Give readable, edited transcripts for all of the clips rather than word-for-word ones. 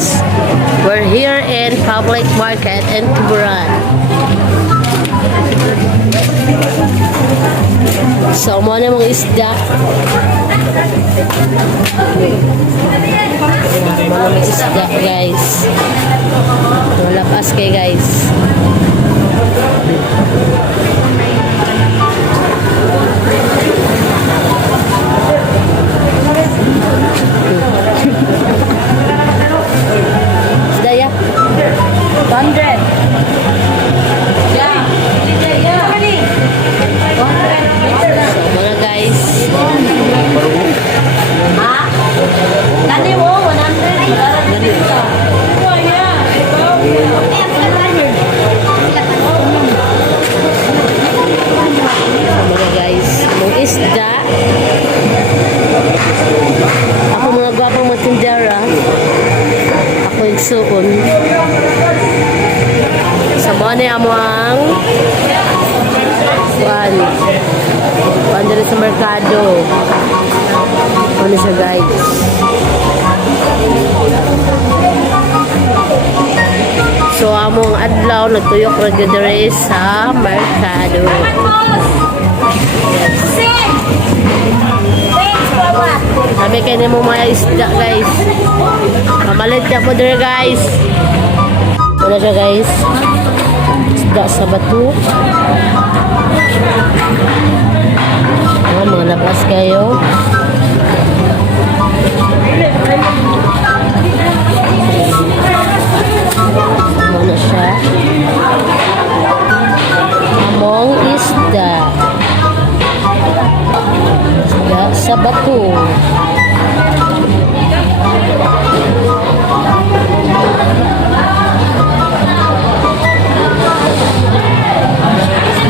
guys. We're here in public market in Tuburan. So, mo na mga isda. Mga isda, guys. Malapas kay guys. Isda ya? 100. Ako mga gwapang matindera. Ako yung suon. Sa mga niya mo ang Juan dito sa merkado. Ano siya guys? So among adlaw nagtuyok ra gyud diri sa merkado. Sabi kayo mo mga isda guys. Kamalit niya po dito guys. Ano siya guys? Isda sa bato. Mga labas kayo. Ano siya? Among isda. Isda sa bato.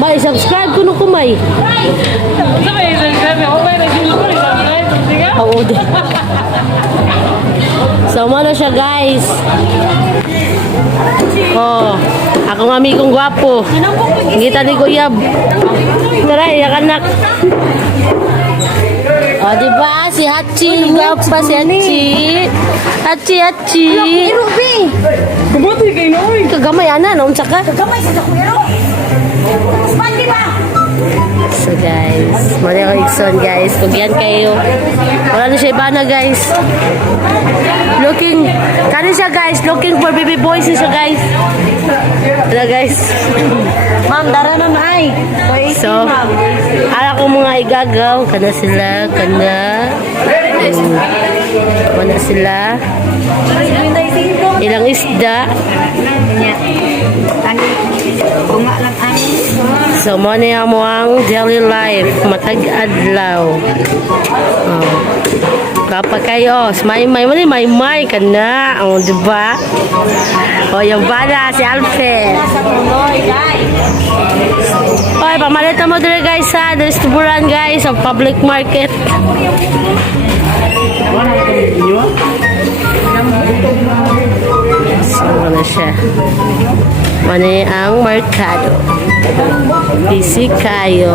May subscribe kuno ko may. So mo na siya guys. Oh, akong amigong gwapo. Ngita ni Kuyab. Tara, yak anak. Oh, diba? Si Hachi. Gwapa si Hachi. Hachi. Ruby! Kabuti kayo na, oy. Kagamay, ana. Naunsa ka? Kagamay sa kuya. Mandi ba? So guys, mali ako ikson guys. Kung yan kayo, wala na siya iba na guys. Looking, kano siya guys? Looking for baby boys siya guys. Wala guys. Ma'am, dara na na ay. So, ala ko mga igagaw. Kana sila, kana. Kana sila. Ilang isda. Bunga lang ay. So, mo na mo ang daily life. Matag-adlaw. Oh. Kapag kayo, may ka na. O, diba? O, yung bala, si Alfred. Oy, pamalita mo dito guys ha. There's Tuburan guys, ang public market. So, ano siya? Ano ang merkado? Busy kayo.